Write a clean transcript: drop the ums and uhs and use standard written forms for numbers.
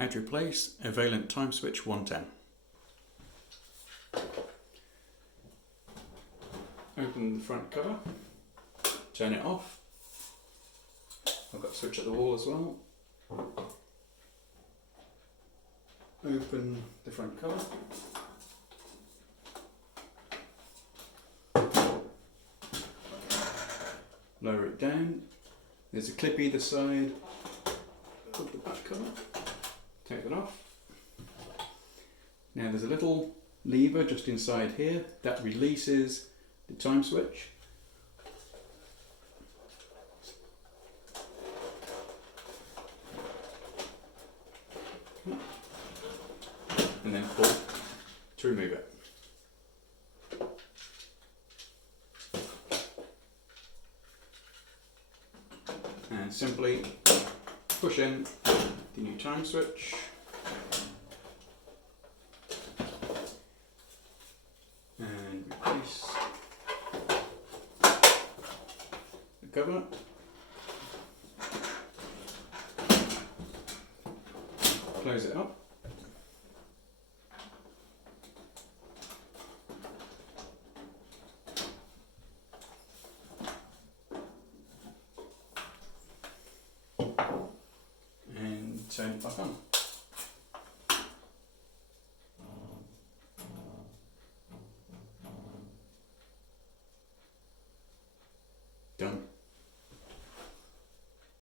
How to replace a Vaillant time switch 110. Open the front cover, turn it off. I've got a switch at the wall as well. Open the front cover. Lower it down. There's a clip either side of the back cover. Take that off. Now there's a little lever just inside here that releases the time switch. And then pull to remove it. And simply push in the new time switch. And replace the cover. Close it up. And turn it back on.